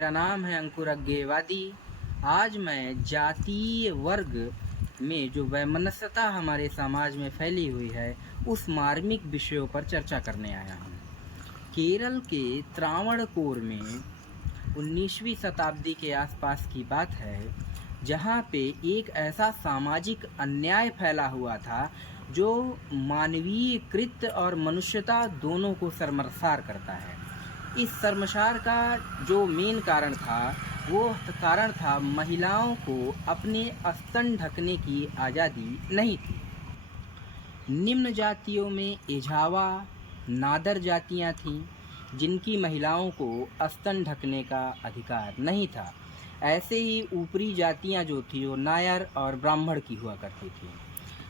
मेरा नाम है अंकुर अग्गेवादी। आज मैं जातीय वर्ग में जो वैमनस्यता हमारे समाज में फैली हुई है उस मार्मिक विषयों पर चर्चा करने आया हूँ। केरल के त्रावणकोर में 19वीं शताब्दी के आसपास की बात है, जहाँ पे एक ऐसा सामाजिक अन्याय फैला हुआ था जो मानवीय कृत्य और मनुष्यता दोनों को शर्मसार करता है। इस शर्मसार का जो मेन कारण था वो कारण था महिलाओं को अपने स्तन ढकने की आज़ादी नहीं थी। निम्न जातियों में एझावा, नादर जातियां थीं जिनकी महिलाओं को स्तन ढकने का अधिकार नहीं था। ऐसे ही ऊपरी जातियां जो थी वो नायर और ब्राह्मण की हुआ करती थी।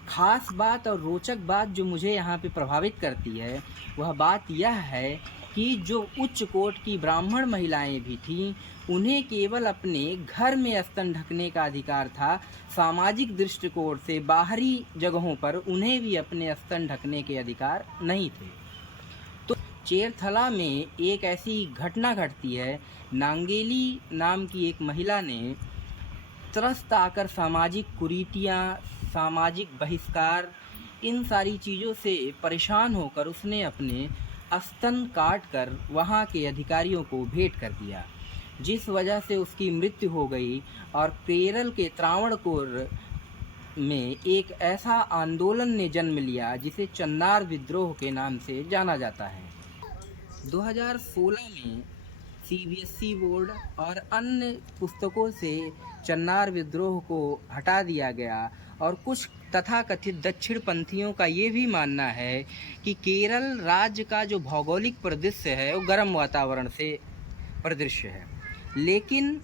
खास बात और रोचक बात जो मुझे यहाँ पे प्रभावित करती है वह बात यह है कि जो उच्च कोटि की ब्राह्मण महिलाएं भी थीं उन्हें केवल अपने घर में स्तन ढकने का अधिकार था। सामाजिक दृष्टिकोण से बाहरी जगहों पर उन्हें भी अपने स्तन ढकने के अधिकार नहीं थे। तो चेरथला में एक ऐसी घटना घटती है। नांगेली नाम की एक महिला ने त्रस्त आकर सामाजिक कुरीतियाँ, सामाजिक बहिष्कार, इन सारी चीज़ों से परेशान होकर उसने अपने स्तन काट कर वहाँ के अधिकारियों को भेंट कर दिया, जिस वजह से उसकी मृत्यु हो गई। और केरल के त्रावणकोर में एक ऐसा आंदोलन ने जन्म लिया जिसे चन्नार विद्रोह के नाम से जाना जाता है। 2016 में सीबीएसई बोर्ड और अन्य पुस्तकों से चन्नार विद्रोह को हटा दिया गया और कुछ तथाकथित दक्षिणपंथियों का ये भी मानना है कि केरल राज्य का जो भौगोलिक परिदृश्य है वो गर्म वातावरण से परिदृश्य है। लेकिन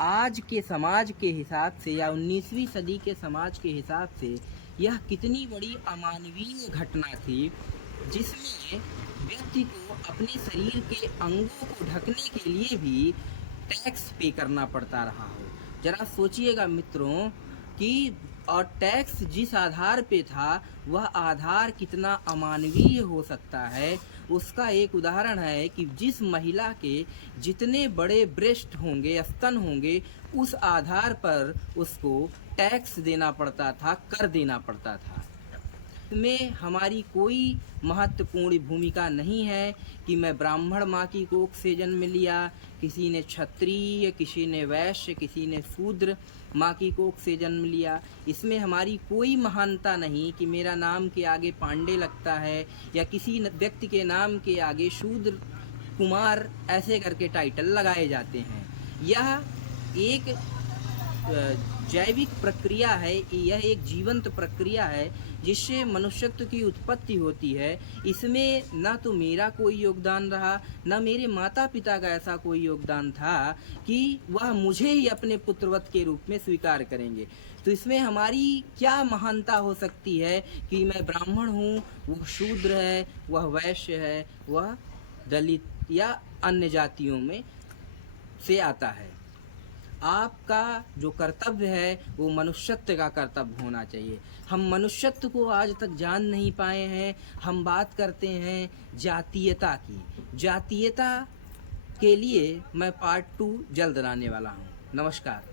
आज के समाज के हिसाब से या 19वीं सदी के समाज के हिसाब से यह कितनी बड़ी अमानवीय घटना थी, जिसमें व्यक्ति को अपने शरीर के अंगों को ढकने के लिए भी टैक्स पे करना पड़ता रहा हो। जरा सोचिएगा मित्रों कि और टैक्स जिस आधार पे था वह आधार कितना अमानवीय हो सकता है। उसका एक उदाहरण है कि जिस महिला के जितने बड़े ब्रेस्ट होंगे, स्तन होंगे, उस आधार पर उसको टैक्स देना पड़ता था, कर देना पड़ता था। में हमारी कोई महत्वपूर्ण भूमिका नहीं है कि मैं ब्राह्मण माँ की कोख से जन्म लिया, किसी ने क्षत्रिय, किसी ने वैश्य, किसी ने शूद्र माँ की कोख से जन्म लिया। इसमें हमारी कोई महानता नहीं कि मेरा नाम के आगे पांडे लगता है या किसी व्यक्ति के नाम के आगे शूद्र, कुमार ऐसे करके टाइटल लगाए जाते हैं। यह एक जैविक प्रक्रिया है, यह एक जीवंत प्रक्रिया है जिससे मनुष्यत्व की उत्पत्ति होती है। इसमें ना तो मेरा कोई योगदान रहा, ना मेरे माता पिता का ऐसा कोई योगदान था कि वह मुझे ही अपने पुत्रवत के रूप में स्वीकार करेंगे। तो इसमें हमारी क्या महानता हो सकती है कि मैं ब्राह्मण हूँ, वह शूद्र है, वह वैश्य है, वह दलित या अन्य जातियों में से आता है। आपका जो कर्तव्य है वो मनुष्यत्व का कर्तव्य होना चाहिए। हम मनुष्यत्व को आज तक जान नहीं पाए हैं। हम बात करते हैं जातीयता की। जातीयता के लिए मैं पार्ट 2 जल्द लाने वाला हूँ। नमस्कार।